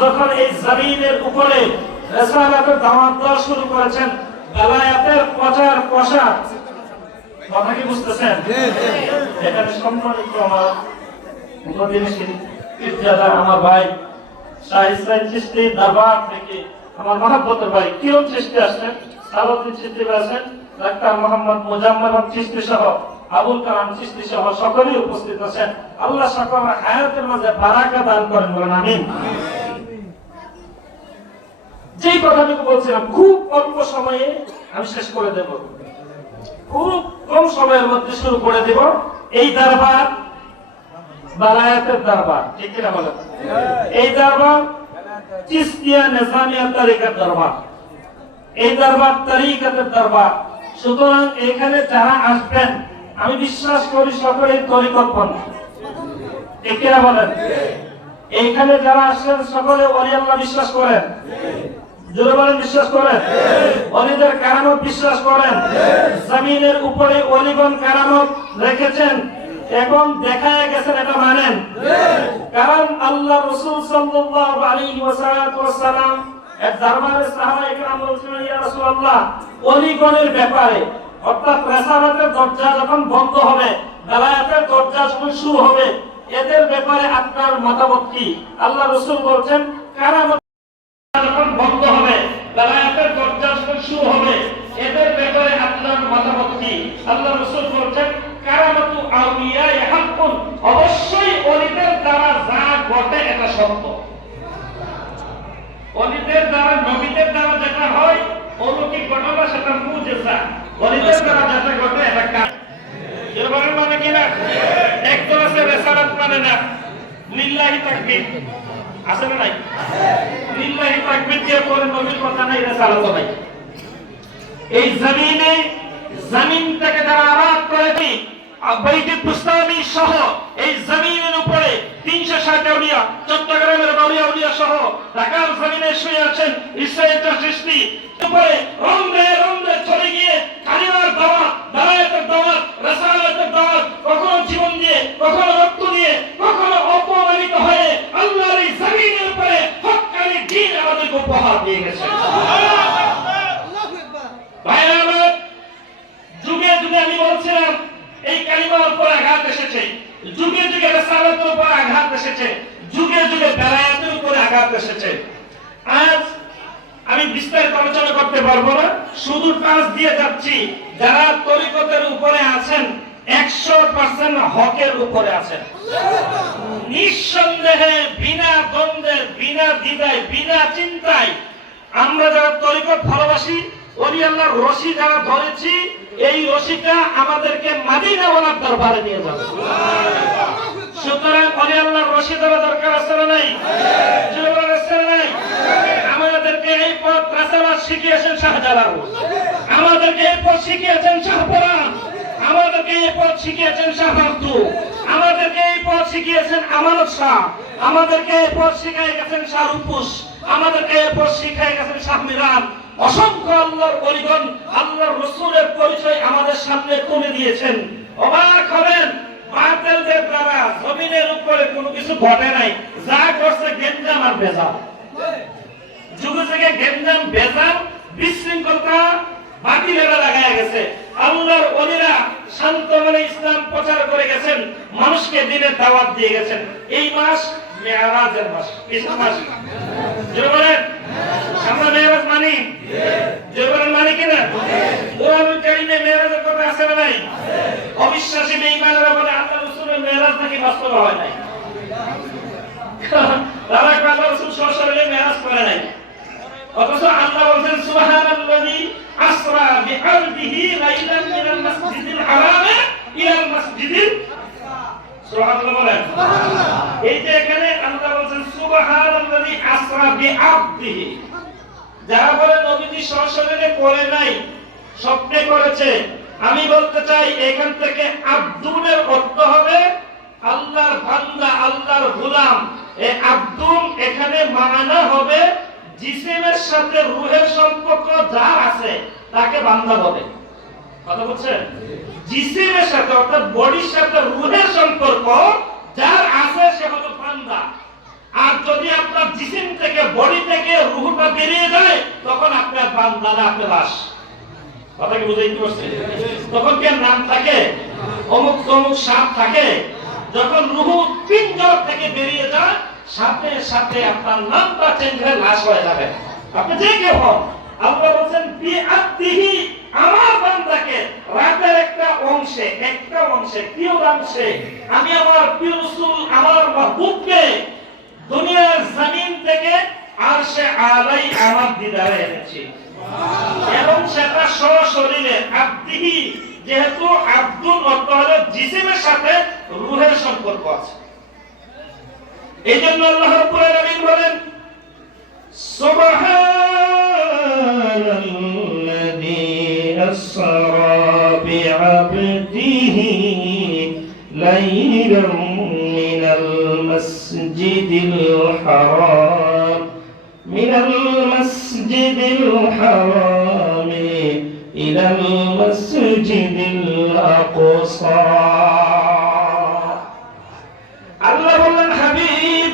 যখন এই জমিনের উপরে রিসালাতের দাওয়াত দেওয়া শুরু করেছেন, বেলায়েতের প্রচার প্রসার, কথা কি বুঝতেছেন? এখানে সম্মানিত আমার প্রতিবেশী ইজ্জাদা আমার ভাই শাহ ইসমাইল চিশতি দরবার থেকে আমার মহব্বতের ভাই কিরণ চিশতি আসেন, সালাউদ্দিন চিশতি আসেন, ডাক্তার মোহাম্মদ মুজাম্মেল হক চিশতি সহ আবুল কালাম চিশতি সহ সকলেই উপস্থিত আছেন। আল্লাহ সকলের হায়াতের মাঝে বারাকা দান করেন, বলেন আমিন। যেই কথাটুকু বলছিলাম খুব অল্প সময়ে আমি শেষ করে দেব, খুব কম সময়ের মধ্যে শুরু করে দেব। এই দরবার বেলায়েতের দরবার, ঠিক কিনা বলেন? এই দরবার চিশতিয়া নিজামিয়া তরিকার দরবার, এই দরবার তরিকাতের দরবার। সুতরাং এখানে যারা আসবেন আমি বিশ্বাস করি সকলেই তরিকতপন্থী, ঠিক কিনা বলেন? এইখানে যারা আসেন সকলে ওলি আল্লাহ বিশ্বাস করেন, জোরে বলেন বিশ্বাস করেন? ওলিদের কারামত বিশ্বাস করেন? জমিনের উপরে ওলিগণ কারামত রেখেছেন এবং দেখায় গেছেন, এটা মানেন? কারণ আল্লাহ রাসূল সাল্লাল্লাহু আলাইহি ওয়াসাল্লাম এক দরবারে সাহাবায়ে কেরাম বলছিলেন, ইয়া রাসূলুল্লাহ, ওলিগণের ব্যাপারে, অর্থাৎ রিসালাতের দরজা যখন বন্ধ হবে, বেলায়েতের দরজা যখন শুরু হবে, এদের ব্যাপারে আপনার মতামত কি? আল্লাহ রাসূল বলছেন, কারামত যখন বন্ধ হবে, বেলায়েতের দরজা যখন শুরু হবে, এদের ব্যাপারে আপনার মতামত কি? আল্লাহ রাসূল বলছেন, কারামাতু আউলিয়া হাক্কুন, অবশ্যই ওলিদের দ্বারা যা ঘটে এটা সত্য। ওলিদের দ্বারা, নবীদের দ্বারা যেটা হয় অলৌকিক ঘটনা, সেটা মুজিজা। ওলিদের দ্বারা যেটা ঘটে এটা কাজ। এর মানে কি না? একদম আছে রিসালাত মানে না, লিল্লাহি তাকবীর আছে না নাই? লিল্লাহি তাকবীর দিয়ে পরে নবীর কথা নাই, রিসালাত নাই। এই জমিনে, জমিন থেকে যারা আবাদ করেছে, বৈদিক বুস্তানি সহ এই জমিনের উপরে 360 আউলিয়া, চট্টগ্রামের বাউলিয়া আউলিয়া সহ ঢাকার জমিনে শুয়ে আছেন ইসরায়েল সৃষ্টি উপরে রংরে রংরে চলে গিয়ে কালিমার দাওয়াত, বেলায়েতের দাওয়াত, রিসালাতের দাওয়াত, কখনো জীবন দিয়ে, কখনো রক্ত দিয়ে, কখনো অপমানিত হয়ে আল্লাহর এই জমিনের উপরে হক্কানি দ্বীন আমাদেরকে উপহার দিয়ে গেছে। ভাইরা আমার, যুগে যুগে আমি বলছিলাম এই কালিমার উপর আঘাত এসেছে, যুগে যুগে রিসালাতের উপর আঘাত এসেছে, যুগে যুগে বেলায়েতের উপর আঘাত এসেছে। আজ আমি বিস্তারিত আলোচনা করতে পারবো না, শুধু টাচ দিয়ে যাচ্ছি। যারা তরিকতের উপরে আছেন 100% হকের উপরে আছেন, নিঃসন্দেহে, বিনা দ্বন্দ্বে, বিনা দ্বিধায়, বিনা চিন্তায়। আমরা যারা তরিকত ভালোবাসি, ওলি আল্লাহর রশি যারা ধরেছি, এই রশিটা আমাদেরকে মদিনাওয়ালার দরবারে নিয়ে যাবে। সুতরাং ওলি আল্লাহর রশি ধরা দরকার আছে না নাই? জোরে আছে না নাই? আমাদেরকে এই পথ রিসালাত শিখিয়েছেন শাহজালাল, আমাদেরকে এই পথ শিখিয়েছেন শাহপরান, আমাদেরকে এই পথ শিখিয়েছেন শাহ আব্দুল, আমাদেরকে এই পথ শিখিয়েছেন আমানত শাহ, আমাদেরকে এই পথ শিখিয়ে গেছেন শাহ রুপুস, আমাদেরকে এই পথ শিখিয়ে গেছেন শাহ মিরান। অসংখ্য আল্লাহর ওলিগণ আল্লাহর রাসূলের পরিচয় আমাদের সামনে তুলে দিয়েছেন। অবাক হবেন, বাতিলদের দ্বারা জমিনের উপরে কোনো কিছু ঘটে নাই, যা করছে গেঞ্জাম আর বেজাল। যুগে যুগে গেঞ্জাম, বেজাল, বিশৃঙ্খলতা বাতিলেরা লাগায় গেছে। আল্লাহর ওলিরা শান্ত মনে ইসলাম প্রচার করে গেছেন, মানুষকে দ্বীনের দাওয়াত দিয়ে গেছেন। এই মাস মেরাজের মাস। কিসের মাস? জোরে বলেন। আমরা মেরাজ মানি, জোরে বলেন, মানি কিনা? কোরআনুল কারীমে মেরাজের কথা আছে না নাই? অবিশ্বাসী বেঈমানরা বলে আল্লাহ রাসূলের মেরাজ নাকি বাস্তব হয় নাই। তারা আল্লাহ রাসূল সশরীরে মেরাজ করে নাই। অথচ আল্লাহ বলেন, সুবহানাল্লাযী আসরা বিআবদিহি লাইলান মিনাল মাসজিদিল হারাম ইলাল মাসজিদিল, সুবহানাল্লাহ বলেন। এই যে এখানে আল্লাহ বলেন সুবহানাল্লাযী আসরা বিআবদিহি, যারা বলে নবীজি সশরীরে করে নাই, স্বপ্নে করেছে, আমি বলতে চাই এখান থেকে আব্দুলের অর্থ হবে আল্লাহর বান্দা, আল্লাহর গোলাম। এই আব্দুল এখানে মানা হবে জিসিমের সাথে রূহের সম্পর্ক যার আছে তাকে বান্দা বলে। কথা বলছেন? জিসিমের সাথে অর্থাৎ বডির সাথে রূহের সম্পর্ক যার আছে সে হলো বান্দা। আর যদি আপনার জিসিম রূহটা বেরিয়ে যায় তখন আপনার বান্দারা আপনার লাশ। কথা কি বুঝাইতে পারছেন? তখন কি নাম থাকে? অমুক তমুক সাপ থাকে? যখন রূহ পিঞ্জর থেকে বেরিয়ে যায় সাথে সাথে আপনার নামটা চেঞ্জ হয়ে লাশ হয়ে যাবে। আপনি যে কেউ হন, আল্লাহ বলেন বিআতিহি, আমার বান্দাকে রাতের একটা অংশে প্রিয় অংশে আমি আমার প্রিয় রাসূল আমার মাহবুবকে দুনিয়ার জমিন থেকে আরশে আলাই আমার দিদারে এনেছি। এবং সেটা সশরীরে আব্দিহি, যেহেতু আব্দুল অর্থ হলো জিসিমের সাথে রূহের সম্পর্ক আছে, এই জন্য আল্লাহ রাব্বুল আলামিন বলেন সুবহানাল্লাযী আসরা বিআবদিহি লাইলাম মিনাল মাসজিদিল হারাম ইলাল মাসজিদিল আকসা। আল্লাহ বললেন হাবিব,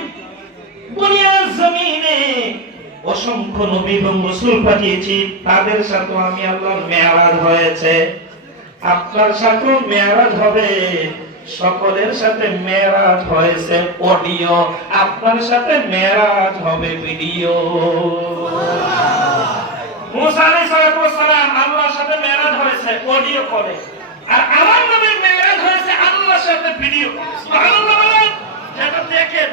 দুনিয়ার জমিনে অসংখ্য নবী এবং রাসূল পাঠিয়েছি, তাদের সাথে আমি আল্লাহর মেরাজ হয়েছে, আপনার সাথেও মেরাজ হবে। সকলের সাথে মেরাজ হয়েছে অডিও, আপনার সাথে মেরাজ হবে ভিডিও। মুসা আলাইহিস সালাম আল্লাহর সাথে মেরাজ হয়েছে অডিও করে, আর আমার নবীর মেরাজ হয়েছে আল্লাহর সাথে ভিডিও। সুবহানাল্লাহ বলেন, যেটা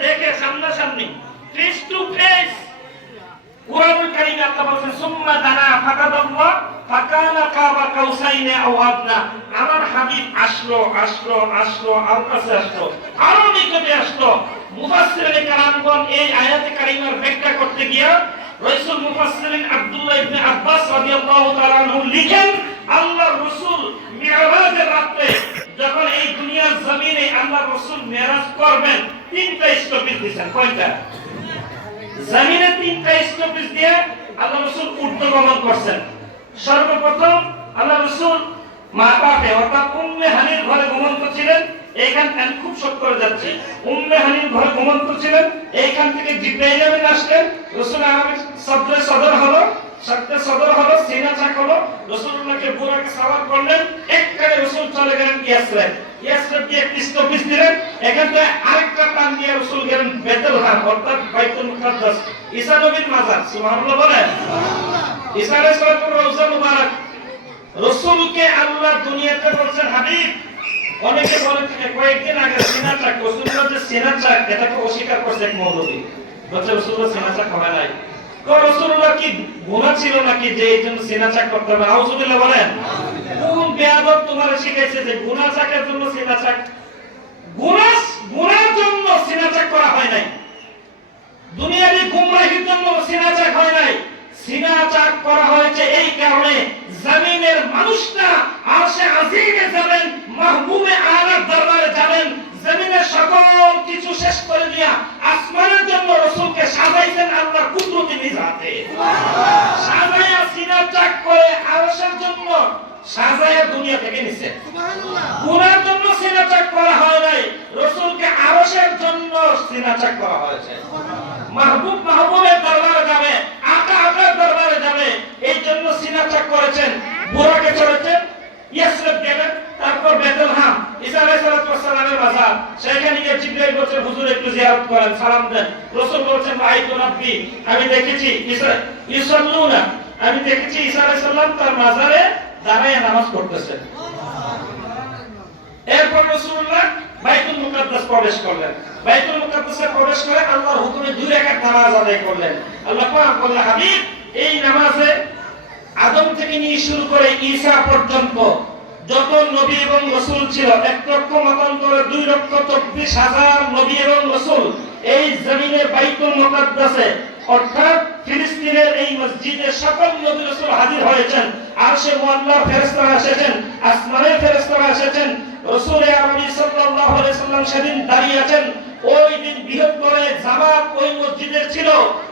দেখে সামনাসামনি, ফেস টু ফেস। কুরআনুল কারীমে আল্লাহ বলেন সুম্মা দানা ফাকাদাল্লাহ ফাকানা কাবা কাউসাইনি আও আদনা। আমার হাবিব আসলো আর কাছে আসলো, আরো নিকটে আসলো। মুফাসসিরিন কেরামগণ এই আয়াতে কারিমার ব্যাখ্যা করতে গিয়া রাসূল মুফাসসিরিন আব্দুল্লাহ ইবনে আব্বাস রাদিয়াল্লাহু তাআলা আনহু লিখেন, আল্লাহর রাসূল মিরাজের রাতে যখন এই দুনিয়ার জমিনে আল্লাহর রাসূল মেরাজ করবেন, তিনটা স্টপেজ দিয়েছেন। কয়টা? জমিনে তিনটা স্টপেজ দিয়ে আল্লাহ রাসূল ঊর্ধ্বগমন করছেন। সর্বপ্রথম আল্লাহ রাসূল মা বাপে অর্থাৎ উম্মে হানির ঘরে ঘুমন্ত ছিলেন। এইখান আমি খুব শর্ট করে যাচ্ছি। উম্মে হানির ঘরে ঘুমন্ত ছিলেন, এইখান থেকে জিবরাইল আমিন আসলেন, রাসূল আমিন সদর হলো সিনা চাক হলো, রাসূলুল্লাহকে বুরাকে সাওয়ার করলেন, একবারে রাসূল চলে গেলেন ইয়াসরিব দিয়ে স্টপেজ দিলেন। এখান থেকে আরেকটা টান দিয়ে রাসূল গেলেন বেতুলহাম অর্থাৎ বাইতুল মুকাদ্দাস, ঈসা নবীর মাজার। সুবহানাল্লাহ বলেন। ঈসা আলাইহিস সালামের রওজা মুবারক। রাসূলকে আল্লাহ দুনিয়াতে বলেছেন হাবিব। অনেকে বলে কয়েকদিন আগে সিনা চাক, রাসূলুল্লাহ যে সিনা চাক এটাকে অস্বীকার করছে এক মৌলবী, বলছে রাসূলুল্লাহ সিনা চাক হয় নাই। রাসূলুল্লাহ কি গুনাহ ছিল নাকি যে এই জন্য সিনা চাক করতে হবে? আউযুবিল্লাহ বলেন। কোন বেয়াদব তোমারে শিখাইছে যে গুনাহ চাকের জন্য সিনা চাক? গুনার জন্য সিনা চাক করা হয় নাই, দুনিয়াবি গুমরাহির জন্য সিনা চাক হয় নাই। সিনা চাক করা হয়েছে এই কারণে জমিনের মানুষটা আরশে আজিমে যাবেন, মাহবুবে আলার দরবারে যাবেন, জমিনের সকল কিছু শেষ করে দিয়া আসমানের জন্য রাসূলকে সাজাইছেন আল্লাহর কুদরতি নিজ হাতে। সুবহানাল্লাহ। সাজায়া সিনা চাক করে আরশের জন্য সাজায়া দুনিয়া থেকে নিছে। সুবহানাল্লাহ। গুনার জন্য সিনা চাক করা হয় নাই, রাসূলকে আরশের জন্য সিনা চাক করা হয়েছে। সুবহানাল্লাহ। মাহবুবের দরবারে যাবে, আকার দরবারে যাবে, এই জন্য সিনা চাক করেছেন। বুরাকে চড়েছেন, ইয়াসরিব গেলেন, তারপর বেতুলহাম ঈসা আলাইহিস সালামের মাজার, সেখানে গিয়ে জিবরাইল বলছেন হুজুর একটু জিয়ারত করেন, সালাম দেন। রাসূল বলছেন আইতু রাব্বি, আমি দেখেছি ইসাল্লুনা, আমি দেখেছি ঈসা আলাইহিস সালাম তার মাজারে দাঁড়িয়ে নামাজ পড়তেছেন। এরপর রাসূলুল্লাহ বাইতুল মুকাদ্দাস প্রবেশ করলেন। বাইতুল মুকাদ্দাসে প্রবেশ করে আল্লাহর হুকুমে 2 রাকাত নামাজ আদায় করলেন। আল্লাহ পাক বললেন হাবিব, এই নামাজে আদম থেকে নিয়ে শুরু করে ঈসা পর্যন্ত যত নবী এবং রাসূল ছিল 1 লক্ষ মতান্তরে 2 লক্ষ 24,000 নবী এবং রাসূল এই জমিনের বাইতুল মুকাদ্দাসে অর্থাৎ ফিলিস্তিনের এই মসজিদে সকল নবী রাসূল হাজির হয়েছেন। আরশে মুআল্লার ফেরেশতারা এসেছেন, আসমানের ফেরেশতারা এসেছেন। রাসূল আরবি সাল্লাল্লাহু আলাইহি সাল্লাম সেদিন দাঁড়িয়ে আছেন। ওই দিন বৃহত্তর জামাত ওই মসজিদের ছিল।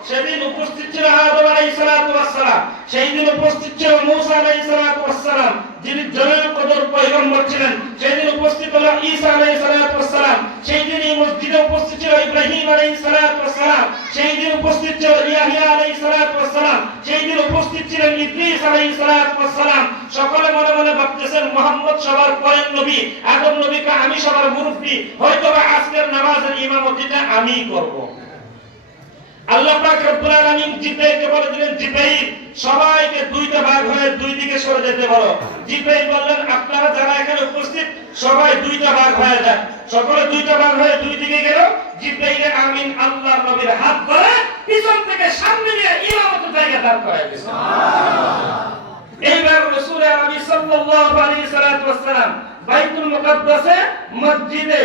সেদিন উপস্থিত ছিল আদম আলাইহিস সালাতু ওয়াস সালাম, সেই দিন উপস্থিত ছিল মূসা আলাইহিস সালাতু ওয়াস সালাম, যিনি জলাল কদর পয়গম্বর ছিলেন, সেই দিন উপস্থিত হলো ঈসা আলাইহিস সালাতু ওয়াস সালাম, সেই দিন এই মসজিদে উপস্থিত ছিল ইব্রাহিম আলাইহিস সালাতু ওয়াস সালাম, সেই দিন উপস্থিত ছিল ইয়াহইয়া আলাইহিস সালাতু ওয়াস সালাম, সেই দিন উপস্থিত ছিলেন ইদ্রিস আলাইহিস সালাতু ওয়াস সালাম। সকলে মনে মনে ভাবতেছেন মুহাম্মদ সবার পরের নবী, আদম নবীকে আমি সবার মুরব্বি, হয়তোবা আজকের নামাজের ইমামতিটা আমিই করব। আল্লাহ পাক রব্বুল আলামিন জিবরাইলকে বলে দিলেন, জিবরাইল সবাইকে দুইটা ভাগ হয়ে দুই দিকে সরে যেতে বলো। জিবরাইল বললেন, আপনারা যারা এখানে উপস্থিত সবাই দুইটা ভাগ হয়ে যান। সকলে দুইটা ভাগ হয়ে দুই দিকে গেল। জিবরাইল আমিন আল্লাহর নবীর হাত ধরে পিছন থেকে সামনে নিয়ে ইমামতের জায়গা দাঁড় করায় দিয়েছে। সুবহানাল্লাহ। এইবার রাসূল আরবি সাল্লাল্লাহু আলাইহি ওয়াসাল্লাম বাইতুল মুকাদ্দাসে মসজিদে,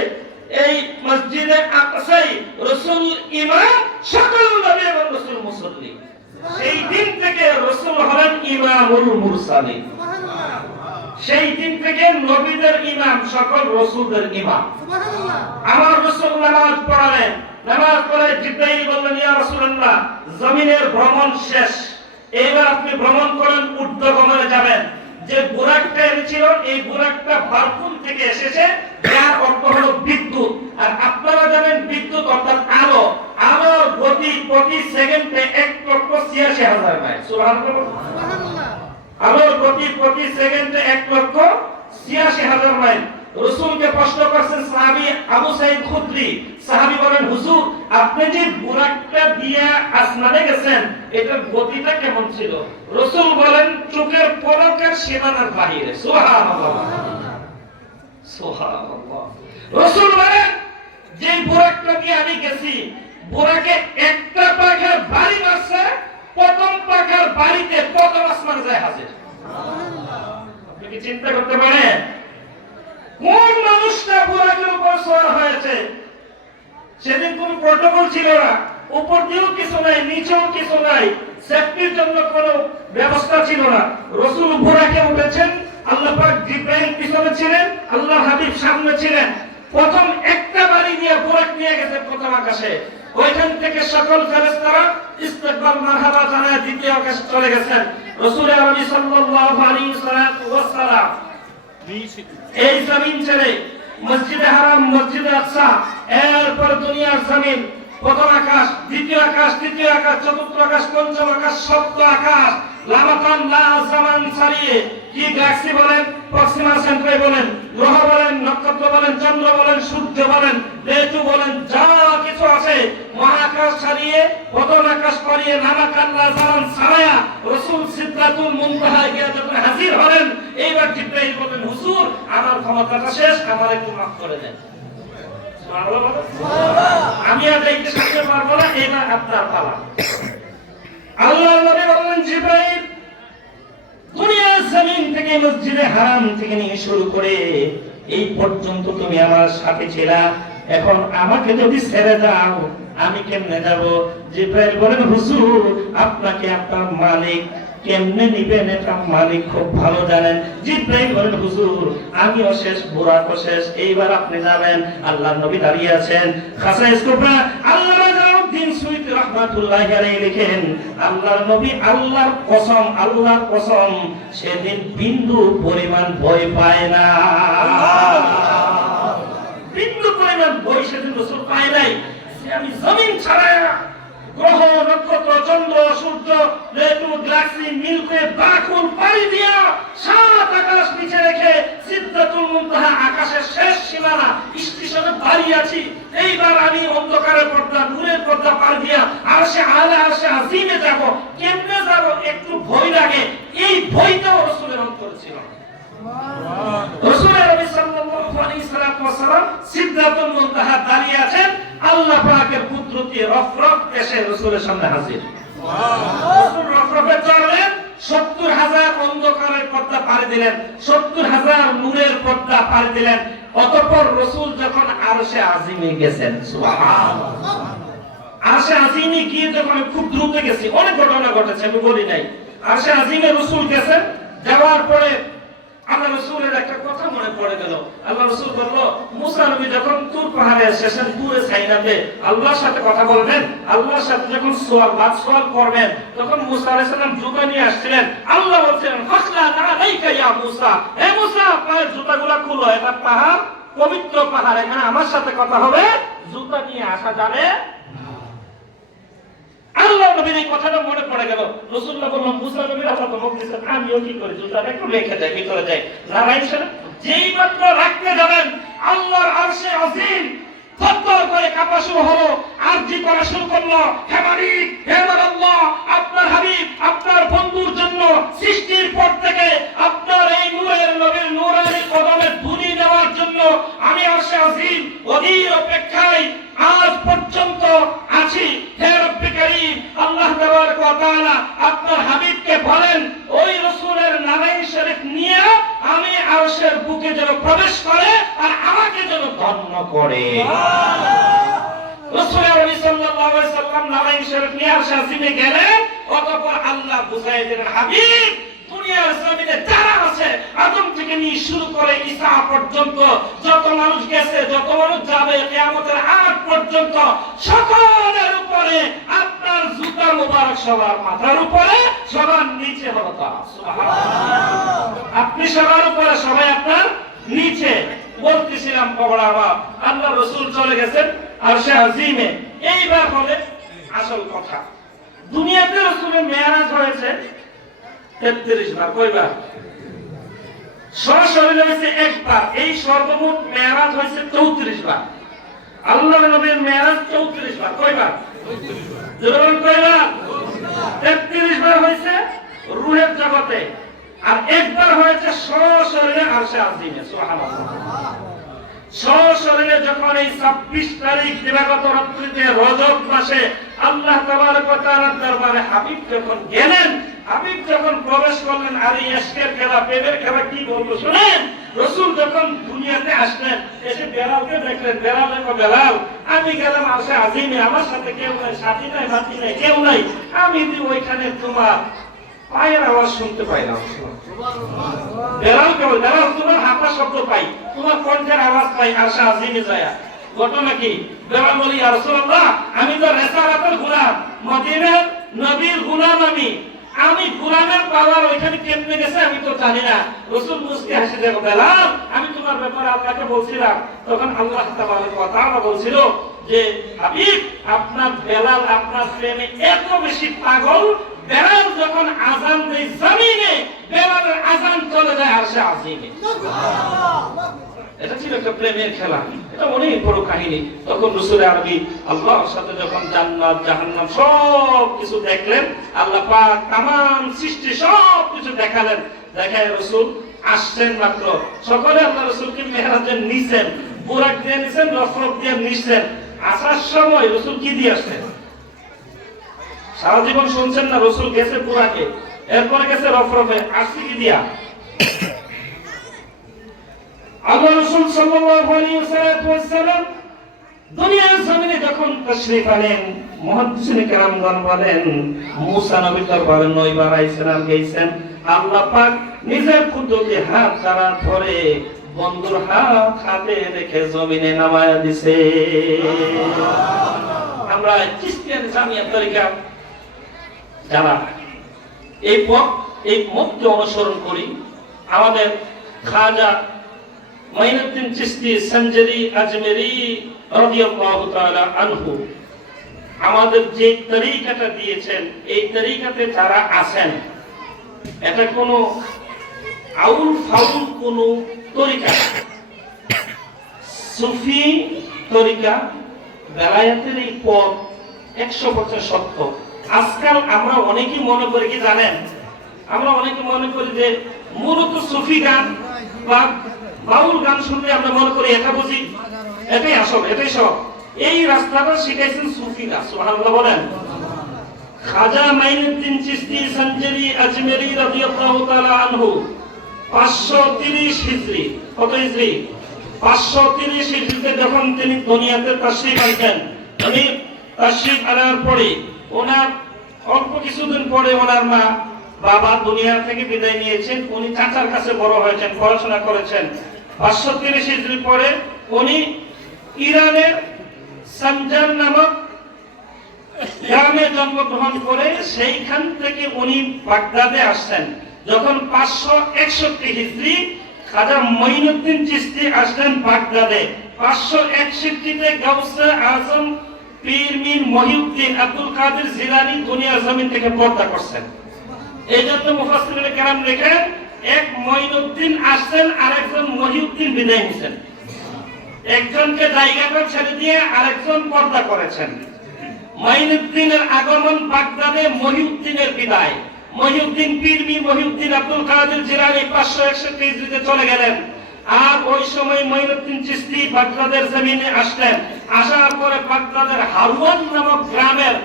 এই মসজিদে আকসাই রাসূল ইমাম, সকল নবী এবং রাসূল মুসল্লি। সেই দিন থেকে রাসূল হলেন ইমামুল মুরসালিন। সুবহানাল্লাহ। সেই দিন থেকে নবীদের ইমাম, সকল রাসূলদের ইমাম। সুবহানাল্লাহ। আমার রাসূল নামাজ পড়ালেন, নামাজ পড়ে জিবরাইল বললেন, ইয়া রাসূলুল্লাহ জমিনের ভ্রমণ শেষ, এবার আপনি ভ্রমণ করেন, ঊর্ধ্বগমনে যাবেন। যে বুরাকটা এনেছিল এই বুরাকটা বারকুন থেকে এসেছে, যার অর্থ হলো বিদ্যুৎ। আর আপনারা জানেন বিদ্যুৎ অর্থাৎ আলো, আলোর গতি প্রতি সেকেন্ডে 1,86,000 মাইল। সুবহানাল্লাহ। আলোর গতি প্রতি সেকেন্ডে 1,86,000 মাইল। রাসূলকে প্রশ্ন করেছেন সাহাবী আবু সাঈদ খুদরি। সাহাবী বলেন, হুজুর আপনি যে বুরাকটা দিয়ে আসমানে গেছেন এটার গতিটা কেমন ছিল? রাসূল বলেন, চোখের পলকের সীমানার বাইরে। সুবহানাল্লাহ, সুবহানাল্লাহ। রাসূল বলেন, যে বুরাকটা দিয়ে আমি গেছি, বুরাকে একটা পাখার বাড়ি মারছে, প্রথম পাখার বাড়িতে প্রথম আসমান যায় হাজির। সুবহানাল্লাহ। আপনি কি চিন্তা করতে পারেন কোন মানুষটা বুরাকের উপর সওয়ার হয়েছে? সেদিন কোন প্রটোকল ছিল না, উপর দিয়েও কিছু নাই, নিচেও কিছু নাই, সেফটির জন্য কোনো ব্যবস্থা ছিল না। রাসূল বুরাকে উঠেছেন, আল্লাহ পাক জিবরাইল পিছনে ছিলেন, আল্লাহ হাবিব সামনে ছিলেন। প্রথম একটা বাড়ি নিয়ে বুরাক নিয়ে গেছে প্রথম আকাশে। ওইখান থেকে সকল ফেরেশতারা ইস্তিকবাল মারহাবা জানায় দ্বিতীয় আকাশে চলে গেছেন। রাসূল আরবি সাল্লাল্লাহু আলাইহি ওয়াসাল্লাম এই জমিন ছেড়ে মসজিদে হারাম, মসজিদে আকসা, এরপর দুনিয়ার জমিন, প্রথম আকাশ, দ্বিতীয় আকাশ, তৃতীয় আকাশ, চতুর্থ আকাশ, পঞ্চম আকাশ, সপ্তম আকাশ, লামাতান লা জামান ছাড়িয়ে কি গ্যালাক্সি বলেন, প্রক্সিমা সেন্টারি বলেন, গ্রহ বলেন, নক্ষত্র বলেন, চন্দ্র বলেন, সূর্য বলেন, ঋতু বলেন, যা কিছু আছে মহাকাশ ছাড়িয়ে, প্রথম আকাশ পাড়িয়ে, লামাতান লা জামান ছাড়ায়া রাসূল সিদরাতুল মুনতাহায় গিয়ে যখন হাজির হলেন, এইবার জিবরাইল বলেন, হুজুর আমার ক্ষমতাটা শেষ, আমার একটু মাফ করে দেন। আমি আর দেখতে থাকতে পারবো না, এবার আপনার পালা। আল্লাহর নবী বললেন, জিবরাইল দুনিয়ার জমিন থেকে মসজিদে হারাম থেকে নিয়ে শুরু করে এই পর্যন্ত তুমি আমার সাথে ছিলা, এখন আমাকে যদি ছেড়ে দাও আমি কেমনে যাব? জিবরাইল বলেন, হুজুর আপনাকে আপনার মালিক কেমনে নিবেন এটা মালিক খুব ভালো জানেন। জিবরাইল বলেন, হুজুর আমিও শেষ, বুরাকও শেষ, এইবার আপনি যাবেন। আল্লাহর নবী দাঁড়িয়ে আছেন। খাসাইস কুবরা আল্লাহ রাজাউদ্দিন সুয়ুতী রাহমাতুল্লাহি আলাইহি লিখেন, আল্লাহর নবী আল্লাহর কসম, আল্লাহর কসম সেদিন বিন্দু পরিমাণ ভয় পায় না। বিন্দু পরিমাণ ভয় সেদিন রাসূল পায় নাই। আমি জমিন ছাড়ায়া গ্রহ, নক্ষত্র, চন্দ্র, সূর্য, ঋতু, গ্যালাক্সি, মিল্কি, বাকুল পাড়ি দিয়া সাত আকাশ নিচে রেখে সিদরাতুল মুনতাহা আকাশের শেষ সীমানা স্টেশনে দাঁড়িয়ে আছি। এইবার আমি অন্ধকারের পর্দা, নূরের পর্দা পার দিয়া আরশে আলা, আরশে আজিমে যাব। কেমনে যাব একটু ভয় লাগে, এই ভয়টাও রাসূলের অন্তরে ছিল। রাসূল আরবি সাল্লাল্লাহু আলাইহি ওয়াসাল্লাম সিদরাতুল মুনতাহা দাঁড়িয়ে আছেন। আল্লাহ পাকের কুদরতি রফরফ এসে রাসূলের সামনে হাজির। রাসূল রফরফে চড়লেন, ৭০,০০০ অন্ধকারের পর্দা পাড়ি দিলেন, ৭০,০০০ নূরের পর্দা পাড়ি দিলেন। অতঃপর রাসূল যখন আরশে আজিমে গেছেন, সুবহানাল্লাহ, আরশে আজিমে গিয়ে যখন খুব দ্রুত গেছি, অনেক ঘটনা ঘটেছে আমি বলি নাই। আরশে আজিমে রাসূল গেছেন, যাওয়ার পরে আল্লাহ রাসূলের একটা কথা মনে পড়ে গেল। আল্লাহ রাসূল বলল, মুসা নবী যখন তুর পাহাড়ে এসেছেন, তুরে সাইনাতে আল্লাহর সাথে কথা বলবেন, আল্লাহর সাথে যখন সওয়াল করবেন, তখন মুসা আলাইহিস সালাম জুতা নিয়ে আসছিলেন। আল্লাহ বলছেন, ফাখলা আলাইকা ইয়া মুসা, হে মুসা পায়ের জুতাগুলো খুলো, এটা পাহাড়, পবিত্র পাহাড়, এখানে আমার সাথে কথা হবে, জুতা নিয়ে আসা যাবে। আল্লাহ নবীর এই কথাটা মনে পড়ে গেল। রাসূলুল্লাহ বললেন, মুসা নবীর আল্লাহ তো বলতেছে, আমিও কি করি, জুতাটা একটু রেখে যাই, ভিতরে যাই। নারায়ণ সাহেব যেই মাত্র রাখতে যাবেন, আল্লাহর আরশে আজিম থরথর করে কাঁপা শুরু হলো, আরজি করা শুরু করলো, হে মালিক, হে আমার আল্লাহ, আপনার হাবিব, আপনার বন্ধুর জন্য সৃষ্টির পর থেকে আপনার এই নূরের নবীর নূরানি কদমে ধুলি নেওয়ার জন্য আমি আরশে আজিম অধীর অপেক্ষায় আজ পর্যন্ত আছি। হে রব্বে কারীম, আল্লাহ তাবারক ওয়া তাআলা আপনার হাবিবকে বলেন, ওই রাসূলের নারায়ণ শরীফ নিয়ে আমি আরশের বুকে যেন প্রবেশ করে আর আমাকে যেন ধন্য করে। রাসূল সাল্লাল্লাহু আলাইহি সাল্লাম নারায়ণ শরীফ নিয়ে আরশে আজিমে গেলেন। অতঃপর আল্লাহ বুঝাই দিলেন, হাবিব, দুনিয়ার জমিনে যারা আছে, আদম থেকে নিয়ে শুরু করে ঈসা পর্যন্ত যত মানুষ গেছে, যত মানুষ যাবে, কিয়ামতের আগ পর্যন্ত সকলের উপরে আপনার জুতা মোবারক সবার মাথার উপরে, সবার নিচে হলো তা। সুবহানাল্লাহ। আপনি সবার উপরে, সবাই আপনার নিচে। বলতেছিলাম কবরাবা, আল্লাহ রাসূল চলে গেছেন আরশে আজিমে। এইবার হলে আসল কথা, দুনিয়াতে রাসূলের মেরাজ হয়েছে 33 বার। কয়বার? সরাসরি হয়েছে একবার। এই সর্বমোট মেরাজ হয়েছে 34 বার। আল্লাহর নবীর মেরাজ 34 বার। কয়বার? 34 বার। কয়বার? 33 বার হয়েছে রূহের জগতে, আর একবার হয়েছে সশরীরে আরশে আজিমে। সুবহানাল্লাহ। সশরীরে যখন এই 26 তারিখ দিবাগত রাত্রিতে রজব মাসে আল্লাহ তাবারক ওয়া তাআলার দরবারে হাবিব যখন গেলেন, হাবিব যখন প্রবেশ করলেন, আর এই ইশকের খেলা, প্রেমের খেলা কি বলবো শুনেন। রাসূল যখন দুনিয়াতে আসলেন, এসে বেলালকে দেখলেন। বেলাল বলল, বেলাল, আমি গেলাম আরশে আজিমে, আমার সাথে কেউ নাই, সাথী নাই, সাথী নাই, কেউ নাই। আমি ওইখানে তোমার পায়ের আওয়াজ শুনতে পাইলাম। বেলাল কেবল, বেলাল, তোমার হাঁটা শব্দ পাই, তোমার কণ্ঠের আওয়াজ পাই আরশে আজিমে যায়। ঘটনা কি? বেলাল বলি, ইয়া রাসূলুল্লাহ, আমি তো রিসালাতের গোলাম, মদিনার নবীর গোলাম। আমি গোলামের পাওয়ার ওইখানে কেমনে গেছে আমি তো জানি না। রাসূল মুস্কি হাসি দেখো, বেলাল, আমি তোমার ব্যাপারে আল্লাহকে বলছিলাম। তখন আল্লাহ তাবারক ওয়া তাআলা বলছিল যে, হাবিব, আপনার বেলাল আপনার প্রেমে এত বেশি পাগল, বেলাল যখন আযান দেয় জমিনে, বেলালের আযান চলে যায় আরশে আজিমে। এটা ছিল একটা প্রেমের খেলা, এটা অনেক বড় কাহিনী। তখন রাসূল আরবি আল্লাহর সাথে যখন জান্নাত জাহান্নাম সব কিছু দেখলেন, আল্লাহ পাক তামাম সৃষ্টি সব কিছু দেখালেন। দেখায় রাসূল আসছেন মাত্র, সকলে আল্লাহ রাসূলকে মেহরাজে নিছেন, বুরাক দিয়ে নিছেন, রফরফ দিয়ে নিছেন। আসার সময় রাসূল কি দিয়ে আসলেন? সারা জীবন শুনছেন না, রাসূল গেছে বুরাকে, এরপরে গেছে রফরফে, আসছে কি দিয়া? আল্লাহ রাসূল সাল্লাল্লাহু আলাইহি ওয়াসাল্লাম দুনিয়ার জমিনে যখন তাশরীফ আনেন, মুহাদ্দিসিনে কেরামগণ বলেন, মুসা নবী দরবারে 9 বার আইসেন, গেছেন। আল্লাহ পাক নিজের কুদরতি হাত দ্বারা ধরে বন্ধুর হাত হাতে রেখে জমিনে নামায়া দিছে। আমরা চিশতিয়া জামিয়া তরিকা যারা এই মতকে অনুসরণ করি, আমাদের খাজা মাইনুদ্দিন চিশতি সঞ্জরি আজমেরি রাদিয়াল্লাহু তাআলা আনহু আমাদের যে তরিকাটা দিয়েছেন, এই তরিকাতে যারা আছেন, এটা কোনো আউল ফাউল কোনো তরিকা, সুফি তরিকা, বেলায়েতের এই পথ 100% সত্য। আজকাল আমরা অনেকেই মনে করি কি জানেন, আমরা অনেকে মনে করি যে মূলত সুফি গান বা বাউল গান শুনলে আমরা মনে করি এটা বুঝি, এটাই আসল, এটাই সব। এই রাস্তাটা শিখাইছেন সুফিরা। সুবহানাল্লাহ বলেন। খাজা মাইনুদ্দিন চিশতি সঞ্জরি আজমেরি রাদিয়াল্লাহু তাআলা আনহু 530 হিজরি, কত হিজরি? 530 হিজরিতে যখন তিনি দুনিয়াতে তাশরীফ আনতেন, তিনি তাশরীফ আনার পরে ওনার অল্প কিছুদিন পরে ওনার মা বাবা দুনিয়া থেকে বিদায় নিয়েছেন, উনি চাচার কাছে বড় হয়েছেন, পড়াশোনা করেছেন। 530 হিজরি পরে উনি ইরানের সানজার নামক গ্রামে জন্মগ্রহণ করে সেইখান থেকে উনি বাগদাদে আসছেন। যখন 561 হিজরি খাজা মঈনুদ্দিন চিশতি আসলেন বাগদাদে। 561-তে গাউসে আজম পীর মীর মহিউদ্দিন আব্দুল কাদের জিলানী দুনিয়ার জমিন থেকে পর্দা করছেন। এই জন্য মুফাসসিরিনে কেরাম লেখেন, এক মঈনুদ্দিন আসছেন আর একজন মহিউদ্দিন বিদায় নিছেন। একজনকে জায়গাটা ছেড়ে দিয়ে আরেকজন পর্দা করেছেন। মঈনুদ্দিনের আগমন বাগদাদে, মহিউদ্দিনের বিদায়। মহিউদ্দিন পীর মীর মহিউদ্দিন আব্দুল কাদের জিলানী 561 হিজরিতে চলে গেলেন। আর ওই সময় মঈনুদ্দিন চিশতি বাগদাদের জমিনে আসলেন। আসার পরে বাগদাদের হারওয়ান নামক গ্রামের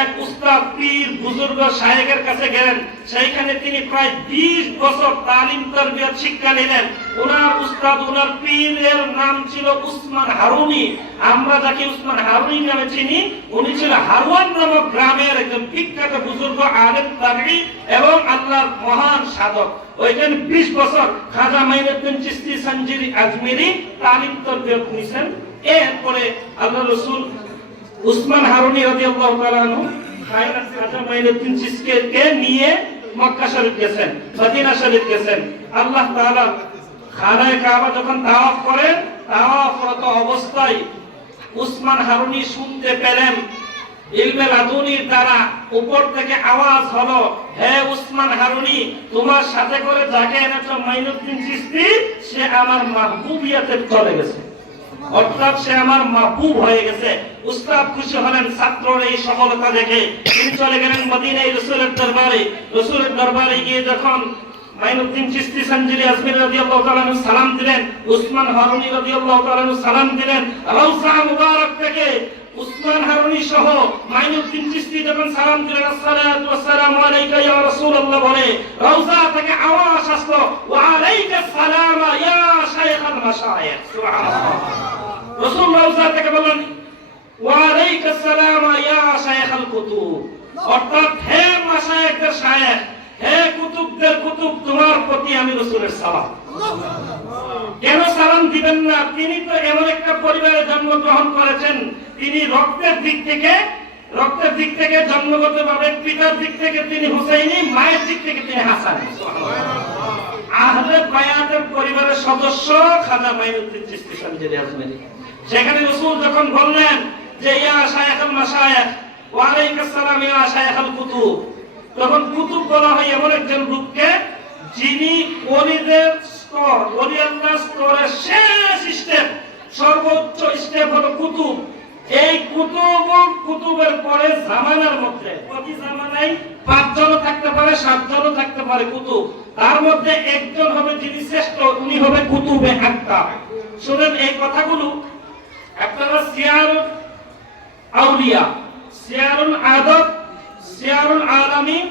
এক উস্তাদ পীর বুজুর্গ শায়েখের কাছে গেলেন। সেইখানে তিনি প্রায় 20 বছর তালিম তারবিয়ত শিক্ষা নিলেন। ওনার উস্তাদ, ওনার পীরের নাম ছিল উসমান হারুনি। আমরা যাকে উসমান হারুনি নামে চিনি, উনি ছিল হারওয়ান নামক গ্রামের একজন বিখ্যাত বুজুর্গ আলেম তাবঈ এবং আল্লাহর মহান সাধক। ওইখানে 20 বছর খাজা মঈনুদ্দিন চিশতি সঞ্জিরি আজমিরি তালিম তারবিয়ত নিছেন। এরপরে আল্লাহ রাসূল উসমান হারুনি রাদিয়াল্লাহু তাআলা আনহু খাজা মঈনুদ্দিন চিশতিকে নিয়ে মক্কা শরীফ গেছেন, মদিনা শরীফ গেছেন। আল্লাহ তাআলা খানায়ে কাবা যখন তাওয়াফ করেন, তাওয়াফরত অবস্থায় উসমান হারুনি শুনতে পেলেন ইলমে লাদুনির দ্বারা উপর থেকে আওয়াজ হলো, হে উসমান হারুনি, তোমার সাথে করে যাকে এনেছো মঈনুদ্দিন চিশতি, সে আমার মাহবুবিয়াতে চলে গেছে, অর্থাৎ সে আমার মাহবুব হয়ে গেছে। উস্তাদ খুশি হলেন ছাত্রর এই সফলতা দেখে। তিনি চলে গেলেন মদিনায় রাসূলের দরবারে। রাসূলের দরবারে গিয়ে যখন মঈনুদ্দিন চিশতি সঞ্জিরি আজমিরি রাদিয়াল্লাহু তাআলা আনহু সালাম দিলেন, উসমান হারুনি রাদিয়াল্লাহু তাআলা আনহু সালাম দিলেন, রওজা মুবারক থেকে উসমান হারুনি সহ মঈনুদ্দিন চিশতি যখন সালাম দিলেন, আসসালাতু ওয়াসসালামু আলাইকা ইয়া রাসূলুল্লাহ বলে, রওজা থেকে আওয়াজ আসলো, ওয়া আলাইকাস সালাম ইয়া শাইখাল মাশায়েখ। সুবহানাল্লাহ। রাসূল রওজা থেকে বলেন, ওয়া আলাইকাস সালাম ইয়া শাইখাল কুতুব, অর্থাৎ হে মাশায়েখদের শায়েখ, হে কুতুবদের কুতুব, তোমার প্রতি আমি রাসূলের সালাম। কেন সালাম দিবেন না? তিনি তো এমন একটা পরিবারে জন্মগ্রহণ করেছেন, তিনি রক্তের দিক থেকে জন্মগতভাবে পিতার দিক থেকে তিনি হুসাইনি, মায়ের দিক থেকে তিনি হাসানি। আহলে বায়াতের পরিবারের সদস্য খাজা মঈনুদ্দিন চিশতি সঞ্জিরি আজমিরি। সেখানে রাসূল যখন বললেন যে ইয়া শাইখাল মাশায়েখ ওয়া আলাইকাস সালাম ইয়া শাইখাল কুতুব, তখন কুতুব বলা হয় এমন একজন লোককে যিনি ওলিদের স্তর, ওলি আল্লাহর স্তরের শেষ স্টেপ, সর্বোচ্চ স্টেপ হলো কুতুব। এই কুতুবের পরে জামানার মধ্যে প্রতি জামানায় 5 জন থাকতে পারে, 7 জন থাকতে পারে কুতুব। তার মধ্যে একজন হবে যিনি শ্রেষ্ঠ, উনি হবে কুতুবে আকতাব। শুনেন এই কথাগুলো আপনারা সিয়ারুল আউলিয়া, সিয়ারুল আদব, সিয়ারুল আলামিন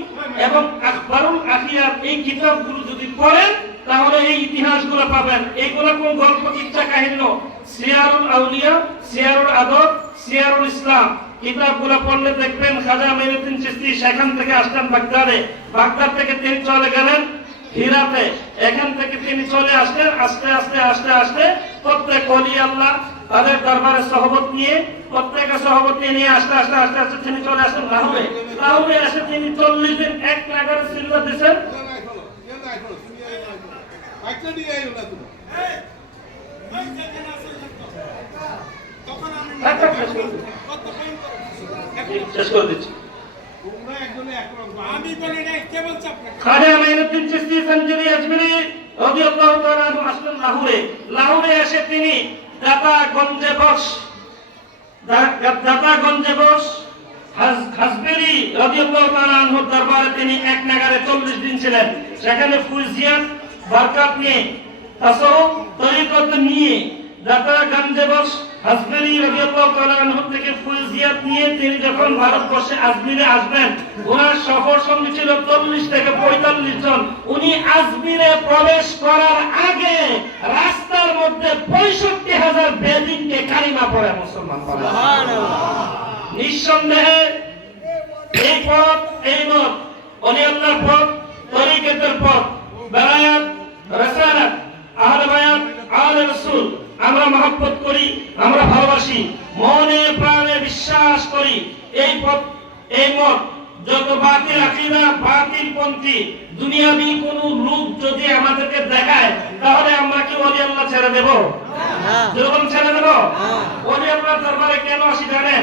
এবং আখবারুল আখিয়ার এই কিতাবগুলো যদি পড়েন তাহলে এই ইতিহাসগুলো পাবেন। এইগুলো কোন গল্প কিচ্ছা কাহিনী নয়। সিয়ারুল আউলিয়া, সিয়ারুল আদব, সিয়ারুল ইসলাম কিতাবগুলো পড়লে দেখবেন খাজা মঈনুদ্দিন চিশতি সেখান থেকে আসলেন বাগদাদে। বাগদাদ থেকে তিনি চলে গেলেন হিরাতে। এখান থেকে তিনি চলে আসলেন আস্তে আস্তে আস্তে আস্তে প্রত্যেক ওলি আল্লাহ তাদের দরবারে সহবত নিয়ে, প্রত্যেকের সহবত নিয়ে আস্তে আস্তে আস্তে আস্তে তিনি চলে আসলেন লাহোরে। লাহোরে এসে তিনি 40 দিন এক নাগারে সিলভা দিয়েছেন। শেষ করে দিচ্ছি। খাজা মঈনুদ্দিন চিশতি সঞ্জিরি আজমিরি রাদিয়াল্লাহু তাআলা আনহু আসলেন লাহোরে। লাহোরে এসে তিনি দাতাগঞ্জে বস হাজবেরি রাদিয়াল্লাহু তাআলা আনহুর দরবারে তিনি এক নাগারে 40 দিন ছিলেন। সেখানে ফুয়জিয়াত বরকত নিয়ে, তাসাউফ তরিকত নিয়ে দাতাগঞ্জে বস হাজবেরি রাদিয়াল্লাহু তাআলা আনহু থেকে ফুয়জিয়াত নিয়ে তিনি যখন ভারতবর্ষে আজমিরে আসবেন, ওনার সফর সঙ্গী ছিল 40 থেকে 45 জন। উনি আজমিরে প্রবেশ করার আগে রাস্তার মধ্যে 65,000 বেদিনকে কালিমা পড়ে মুসলমান করে। সুবহানাল্লাহ। নিঃসন্দেহে এই পথ, এই মত ওলি আল্লাহর পথ, আমরা মহব্বত করি, আমরা ভালোবাসি, মনে প্রাণে বিশ্বাস করি এই মত যত বাতিল আকীদা, বাতিল পন্থী দুনিয়াবি কোন লোক যদি আমাদেরকে দেখায়, তাহলে আমরা কি ওলি আল্লাহ ছেড়ে দেব? যেরকম ছেড়ে দেব? ওলি আল্লাহর দরবারে কেন আসি জানেন?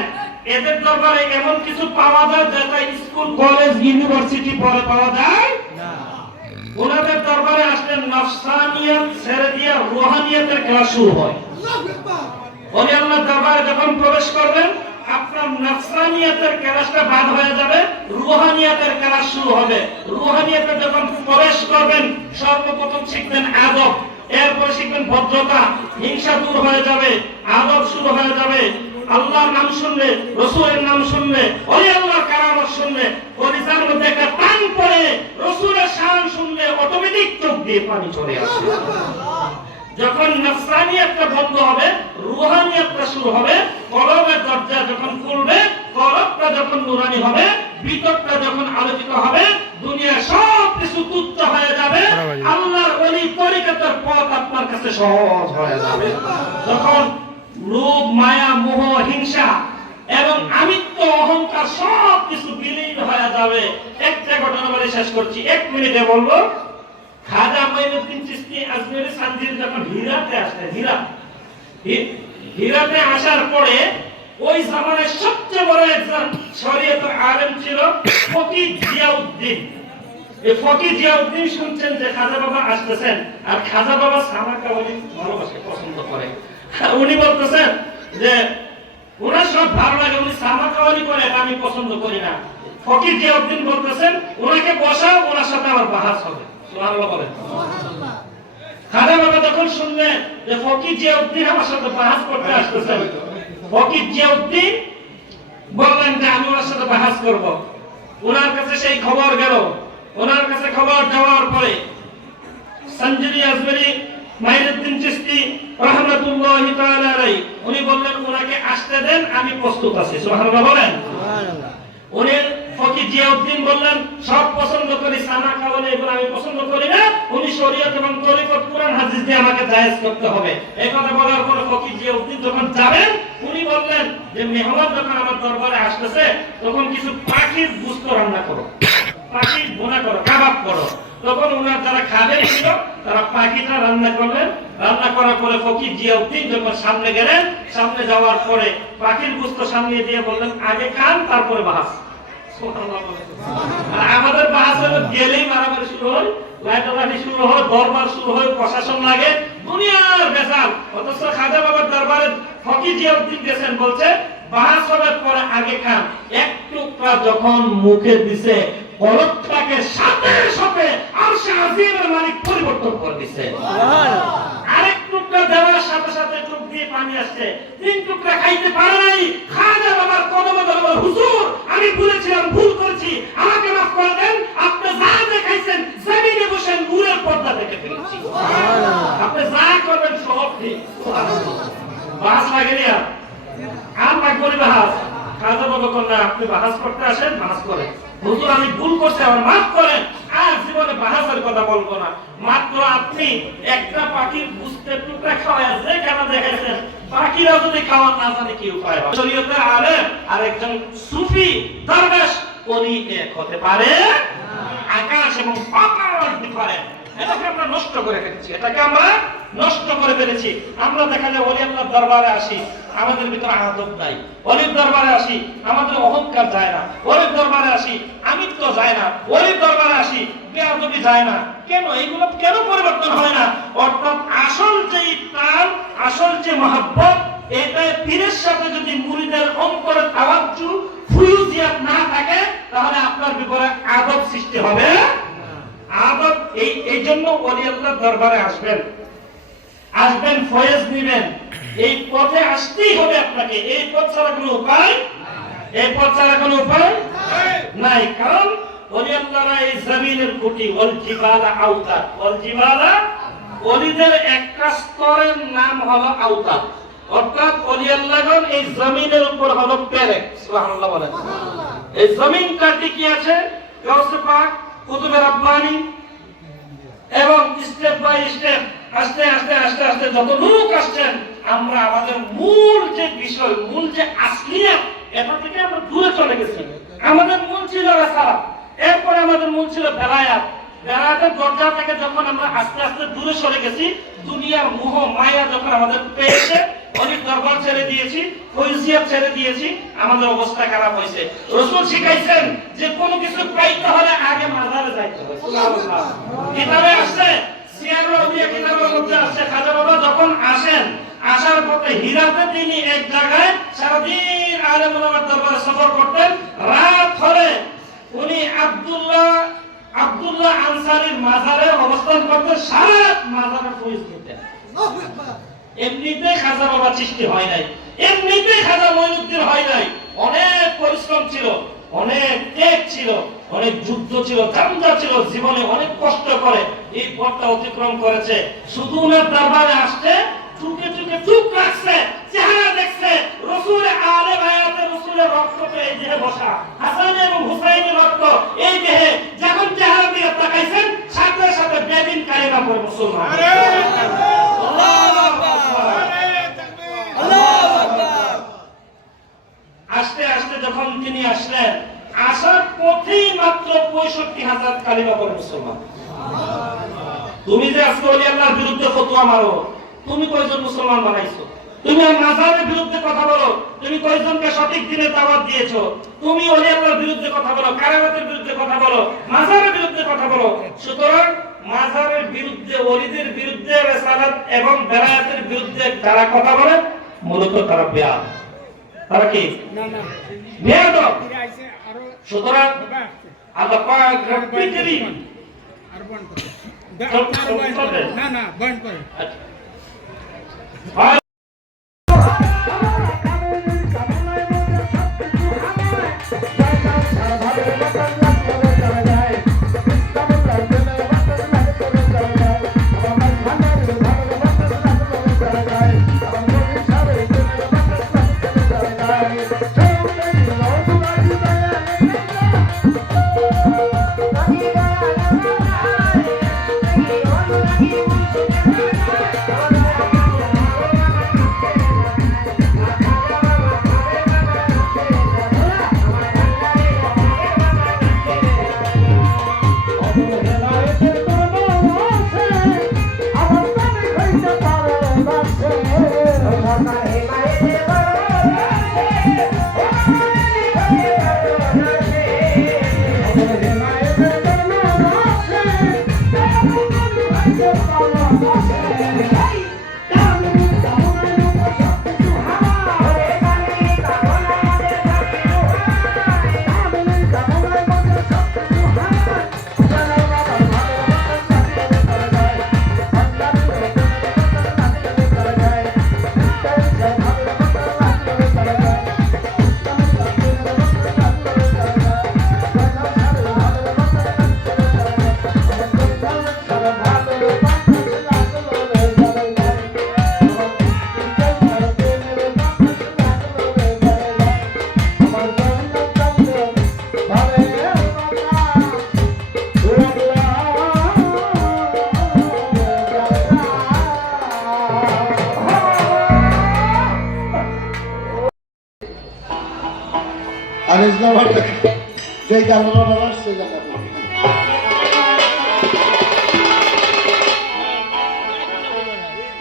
এদের দরবারে এমন কিছু পাওয়া যায় যেটা স্কুল, কলেজ, ইউনিভার্সিটি পরে পাওয়া যায় না। ওনাদের দরবারে আসলে নফসানিয়াত ছেড়ে দিয়ে রুহানিয়াতের ক্লাস শুরু হয়। ওলি আল্লাহর দরবারে যখন প্রবেশ করবেন, আপনার নফসানিয়াতের ক্লাসটা বাদ হয়ে যাবে, রুহানিয়াতের ক্লাস শুরু হবে। রুহানিয়াতে যখন প্রবেশ করবেন, সর্বপ্রথম শিখবেন আদব, এরপর শিখবেন ভদ্রতা, হিংসা দূর হয়ে যাবে, আদব শুরু হয়ে যাবে। আল্লাহর নাম শুনলে, রাসূলের নাম শুনলে, ওলি আল্লাহর কারামত শুনলে, কলিজার মধ্যে একটা টান পড়ে, রাসূলের শান শুনলে অটোমেটিক চোখ দিয়ে পানি চলে আসে। যখন নফসানিয়াতটা বন্ধ হবে, রুহানিয়াতটা শুরু হবে। কলবের দরজা যখন খুলবে, কলবটা যখন নুরানি হবে, ভিতরটা যখন আলোকিত হবে, দুনিয়া সব কিছু তুচ্ছ হয়ে যাবে, আল্লাহর ওলি তরিকতের পথ আপনার কাছে সহজ হয়ে যাবে। যখন লোভ, মায়া, মোহ, হিংসা এবং আমিত্ব, অহংকার সব কিছু বিলীন হয়ে যাবে। একটা ঘটনা বলে শেষ করছি, 1 মিনিটে বলবো। খাজা মাইনুদ্দিন চিশতি আজমেরি সানজির যখন হীরাতে আসলেন, হীরাতে আসার পরে ওই জামানায় সবচেয়ে বড় একজন শরীয়তের আলেম ছিল ফকিহ জিয়াউদ্দিন। এই ফকিহ জিয়াউদ্দিন শুনছেন যে খাজা বাবা আসতেছেন, আর খাজা বাবা সামাকা ওলি ভালোবাসে, পছন্দ করে। উনি বলতেছেন যে ওনার সব ভালো লাগে, উনি সামাকা ওলি করে, এটা আমি পছন্দ করি না। ফকিহ জিয়াউদ্দিন বলতেছেন ওনাকে বসাও, ওনার সাথে আমার বাহাস হবে। সুবহানাল্লাহ বলেন। খাজা বাবা যখন শুনলেন যে ফকিহ জিয়াউদ্দিন আমার সাথে বাহাস করতে আসতেছেন, ফকিহ জিয়াউদ্দিন বললেন যে আমি ওনার সাথে বাহাস করব। ওনার কাছে সেই খবর গেল। ওনার কাছে খবর যাওয়ার পরে সঞ্জরি আজমেরি মাইনুদ্দিন চিশতি রাহমাতুল্লাহি তাআলা আলাইহি উনি বললেন ওনাকে আসতে দেন, আমি প্রস্তুত আছি। সুবহানাল্লাহ বলেন। সুবহানাল্লাহ। উনি ফকিহ জিয়াউদ্দিন বললেন সব পছন্দ করি, সানা খাওয়ালে এগুলো আমি পছন্দ করি না। উনি শরীয়ত এবং তরিকত, কুরআন হাদিস দিয়ে আমাকে জায়েজ করতে হবে। এই কথা বলার পরে ফকিহ জিয়াউদ্দিন যখন যাবেন, উনি বললেন যে মেহমান যখন আমার দরবারে আসতেছে, তখন কিছু পাখির গোশত রান্না করো, পাখির ভুনা করো, কাবাব করো। তখন ওনার যারা খাবেন ছিল, তারা পাখিটা রান্না করলেন। রান্না করার পরে ফকিহ জিয়াউদ্দিন যখন সামনে গেলেন, সামনে যাওয়ার পরে পাখির গোশত সামনে দিয়ে বললেন আগে খান, তারপরে বাহাস। আর আমাদের বাহাস হলো গেলেই মারামারি শুরু হয়, লাইটালাটি শুরু হয়, দরবার শুরু হয়, প্রশাসন লাগে, দুনিয়ার বেজাল। অথচ খাজা বাবার দরবারে ফকিহ জিয়াউদ্দিন গেছেন, বলছে বাহাস হবার পরে আগে খান। এক টুকরা যখন মুখে দিছে, কলবটাকে সাথে সাথে আরশে আজিমের মালিক পরিবর্তন করে দিয়েছে। আরেক টুকরা দেওয়ার সাথে সাথে চোখ দিয়ে পানি আসছে। 3 টুকরা খাইতে পারে নাই। খাজা বাবার কদমে ধরে, হুজুর আমি বলেছিলাম, ভুল করেছি, আমাকে মাফ করে দেন। আপনি যা দেখাইছেন জমিনে বসে নূরের পর্দা দেখে ফেলেছি। আপনি যা করবেন সব ঠিক। বাস লাগে না, আর লাগবে বাহাস। খাজা বাবা বললেন আপনি বাহাস করতে আসেন, বাহাস করেন। হুজুর আমি ভুল করছি, আমার মাফ করেন, আর জীবনে বাহাসের কথা বলবো না। মাত্র আপনি একটা পাখির বুঝতে টুকরা খাওয়া যেখানে দেখাইছেন, পাখিরা যদি খাওয়ার না জানে কি উপায় হয়? শরীয়তের আলেম আর একজন সুফি দরবেশ উনি এক হতে পারে? আকাশ এবং পাতাল ডিফারেন্ট। এটাকে আমরা নষ্ট করে ফেলেছি, এটাকে আমরা নষ্ট করে ফেলেছি। আমরা দেখা যায় ওলি আল্লাহর দরবারে আসি, আমাদের ভিতরে আদব নাই। ওলির দরবারে আসি, আমাদের অহংকার যায় না। ওলির দরবারে আসি, আমিত্ব যায় না। ওলির দরবারে আসি, বেয়াদবি যায় না। কেন এইগুলো কেন পরিবর্তন হয় না? অর্থাৎ আসল যে প্রাণ, আসল যে মহব্বত, এটা পীরের সাথে যদি মুরিদের অন্তরে তাওয়াজ্জু, ফুয়ুজিয়াত না থাকে, তাহলে আপনার ভিতরে আদব সৃষ্টি হবে। আদব এই জন্য ওলি আল্লাহর দরবারে আসবেন, ফয়েজ নেবেন। এই পথে আসতেই হবে আপনাকে। এই পথ ছাড়া কোনো উপায়, এই পথ ছাড়া কোনো উপায় নাই। কারণ ওলি আল্লাহরা এই জমিনের খুঁটি, ওয়াল জিবালা আওতাদ, ওয়াল জিবালা, ওলিদের একটা স্তরের নাম হলো আওতাদ। অর্থাৎ ওলি আল্লাহগণ এই জমিনের উপর হলো পেরেক। সুবহানাল্লাহ বলেন। এই জমিনটা টিকে আছে গাউসে পাক, কুতুবে রাব্বানি, এবং স্টেপ বাই স্টেপ আস্তে আস্তে আস্তে আস্তে যত লোক আসছেন, আমরা আমাদের মূল যে বিষয়, মূল যে আসলিয়াত, এটা থেকে আমরা দূরে চলে গেছি। আমাদের মূল ছিল রাসালাত, এরপরে আমাদের মূল ছিল বেলায়াত। বেলায়াতের দরজা থেকে যখন আমরা আস্তে আস্তে দূরে সরে গেছি, দুনিয়ার মোহ মায়া যখন আমাদের পেয়েছে, অনেক দরবার ছেড়ে দিয়েছি, ফৈজিয়াত ছেড়ে দিয়েছি, আমাদের অবস্থা খারাপ হয়েছে। রাসূল শিখাইছেন যে কোনো কিছু পাইতে হলে আগে মাজারে যাইতে হয়। সুবহানাল্লাহ। কিতাবে আছে, সিয়ারুল আউলিয়া কিতাবের মধ্যে আছে, খাজা বাবা যখন আসেন, আসার পথে হীরাতে তিনি এক জায়গায় সারাদিন আলেম ওলামার দরবারে সফর করতেন। রাত হলে উনি আব্দুল্লাহ আনসারীর মাজারে অবস্থান করতেন, সারা মাজারে ফয়েজ দিতেন। এমনিতে খাজা বাবা সৃষ্টি হয় নাই, এমনিতে খাজা মঈনুদ্দিন হয় নাই। অনেক পরিশ্রম ছিল, অনেক ত্যাগ ছিল, অনেক যুদ্ধ ছিল, ঝঞ্ঝা ছিল, জীবনে অনেক কষ্ট করে এই পথটা অতিক্রম করেছে। শুধু ওনার দরবারে আসছে, চুকে চুকে চুপ রাখছে, চেহারা দেখছে, রাসূলের আলে বায়াতে রাসূলের রক্ত এই দেহে বসা, হাসান এবং হুসাইনের রক্ত এই দেহে, যখন চেহারা দিয়ে তাকাইছেন, সাথে সাথে বেদিন কালিমা পড়ে মুসলমান। আস্তে আস্তে যখন তিনি আসলেন, আসার পথেই মাত্র ৬৫,০০০ কালিমা পড়ে মুসলমান। তুমি যে আজকে ওলি আল্লাহর বিরুদ্ধে ফতোয়া মারো, তুমি কয়জন মুসলমান বানাইছো? তুমি মাজারের বিরুদ্ধে কথা বলো, তুমি কয়জনকে সঠিক দিনে দাওয়াত দিয়েছো? তুমি ওলি আল্লাহর বিরুদ্ধে কথা বলো, কারামাতের বিরুদ্ধে কথা বলো, মাজারের বিরুদ্ধে কথা বলো। সুতরাং মাজারের বিরুদ্ধে, ওলিদের বিরুদ্ধে, রিসালাত এবং বেলায়াতের বিরুদ্ধে যারা কথা বলে, মূলত তারা বেয়াদ। তারা কি? বেয়াদ। সুতরাং আল্লাহ পাক রিপিটেডলি আর বন্ধ করে না বন্ধ করে। আর ইসলামটা যে গানটা বাবার সেই গানটা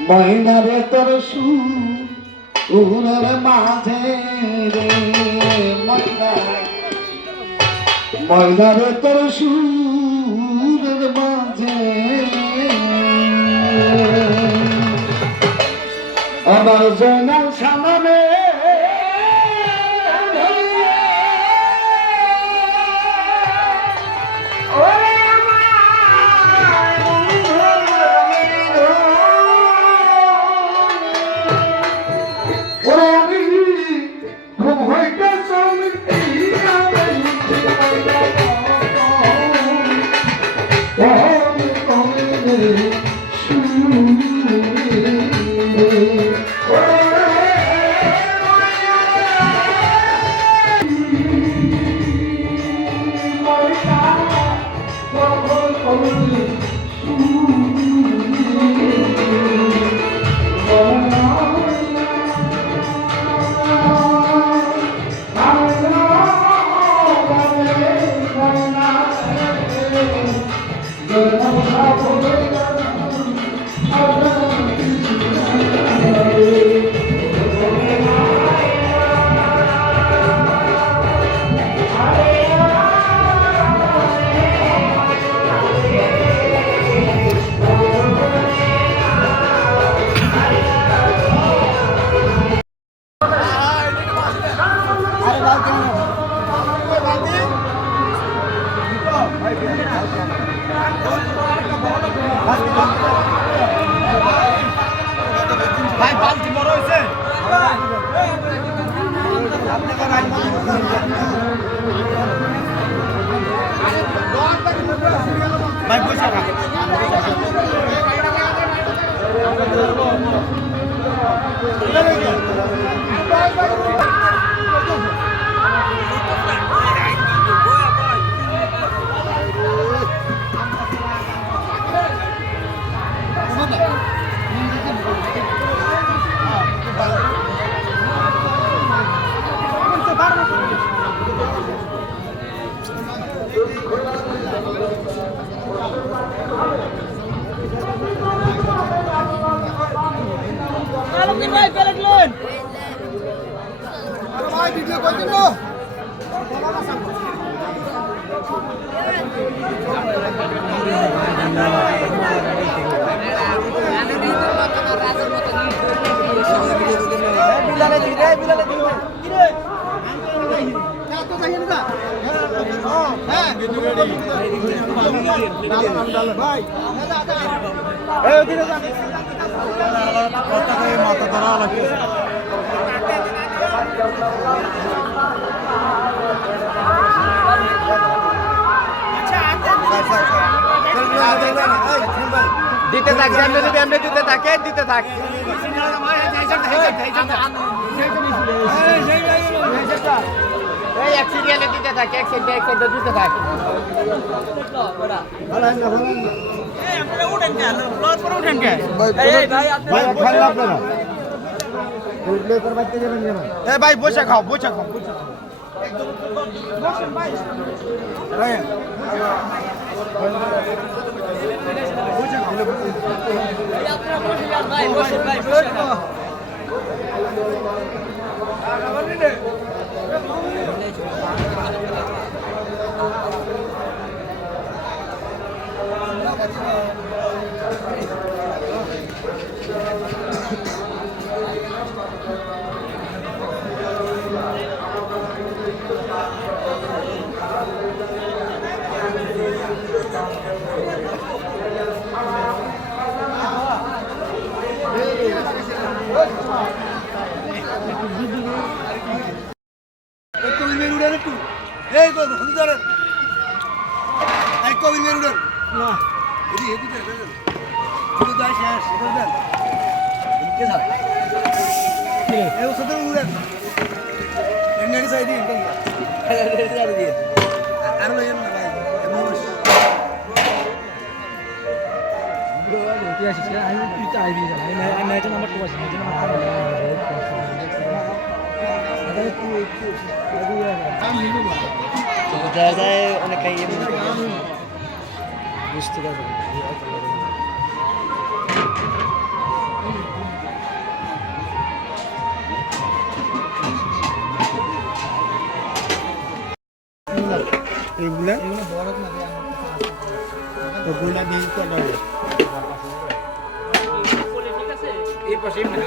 মহিনারে তোর সুরের মাঝে রে মহিনারে তোর সুরের মাঝে আমার জয়নাল সামনে Oh, ভাই বালতি বড় হয়েছে ভাই পয়সা খা ভাই ভিডিও করে দিন বিলালে দিই রে বিলালে দিই কি রে তো যাইয়েন না হ্যাঁ ভিডিও রেডি ভাই এই ওদিকে যান কথা কই মাথা ধরা লাগে দিতে থাক এমনি দিতে থাকে এই এক সিরিয়ালে দিতে থাকে এক সাইডে দিতে থাকে ভাই বসে খাও এই তো হুজুর এই কবি মেরুডার না এদিকে শুধু যাই শেষ এটা দেন কে স্যার এই ওষুধ উড়ান এন্ডারি সাইডে এন্ডারি দিয়ে আর লইেন না ভাই এমন বস ব্রো কি আছে আমি পিতা আইবি আমি এটা নাম্বার 2 আছে এটা নাম্বার 2 জায়গায় অনেক বুঝতে পারবে এগুলা বড় না ওগুলা দিয়ে তো লাগে ঠিক আছে এই পাশে এমনি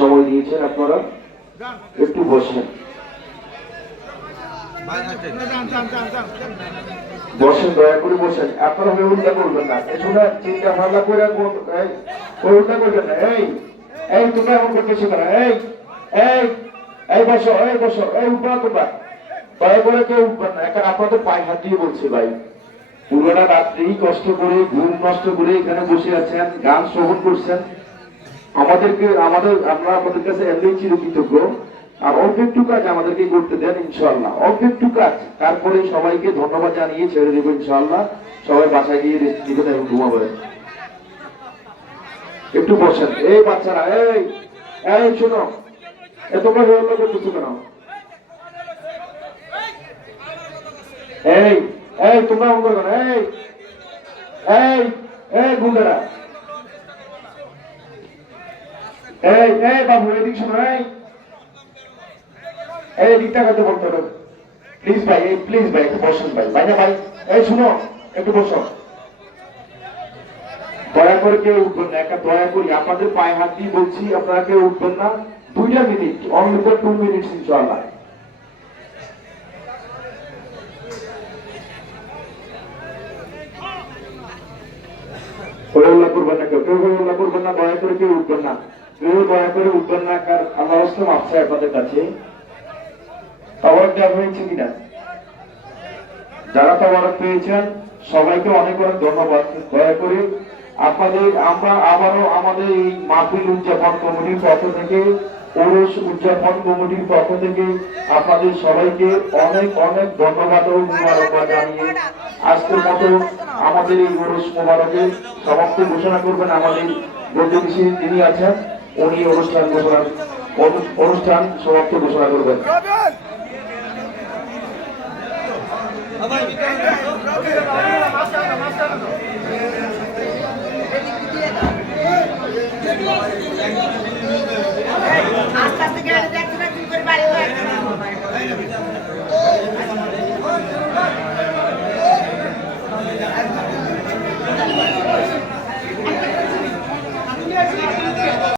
সময় দিয়েছেন আপনারা একটু বসেন দয়া করে বসেন আপনারা উল্টা করবেন না এছাড়া চিন্তা ভাবনা করে উল্টা করবেন না এই তোমরা এমন করতেছো না এই বসো এই উঠবা তোমরা দয়া করে কেউ উঠবেন না একটা আপনাদের পায়ে হাত দিয়ে বলছে ভাই পুরোটা রাত্রি কষ্ট করে ঘুম নষ্ট করে এখানে বসে আছেন গান শ্রবণ করছেন আমরা আপনাদের কাছে এমনি চিরকৃতজ্ঞ আর অল্প একটু কাজ আমাদেরকে করতে দেন ইনশাআল্লাহ অল্প একটু কাজ তারপরে সবাইকে ধন্যবাদ জানিয়ে ছেড়ে দেবো ইনশাআল্লাহ সবাই বাসায় গিয়ে রেস্ট নিতে এবং ঘুমাবেন একটু বসেন এই বাচ্চারা এই শোনো তোমরা হল্লা করতেছো কেন এই এই তোমরা অন করবে না, এই এই এই গুন্ডারা, এই এই বাবু এদিক শোনো, এই এদিকটা করতে বলতে হবে প্লিজ ভাই, এই প্লিজ ভাই একটু বসুন ভাই, ভাই না ভাই, এই শুনো একটু বসো, দয়া করে কেউ উঠবেন না, একটা দয়া করি আপনাদের পায়ে হাত দিয়ে বলছি, আপনারা কেউ উঠবেন না, 2 মিনিট, অনলি ফর 2 মিনিটস ইনশাআল্লাহ। হল্লা করবেন না, কেউ হল্লা করবেন না, দয়া করে কেউ উঠবেন না, কেউ দয়া করে উঠবেন না, কারণ আল্লাহ রাসূল মাফ চাই আপনাদের কাছে। তাওয়ারক দেওয়া হয়েছে কিনা? যারা তাওয়ারক পেয়েছেন সবাইকে অনেক অনেক ধন্যবাদ। দয়া করে আপনাদের আমরা আবারও আমাদের এই মাহফিল উদযাপন কমিটির পক্ষ থেকে, ওরস উদযাপন কমিটির পক্ষ থেকে আপনাদের সবাইকে অনেক অনেক ধন্যবাদ ও মুবারকবাদ জানিয়ে আজকের মতো আমাদের এই ওরস মোবারকে সমাপ্তি ঘোষণা করবেন আমাদের প্রতিবেশী যিনি আছেন, উনি অনুষ্ঠান সমাপ্ত ঘোষণা করবেন। আবার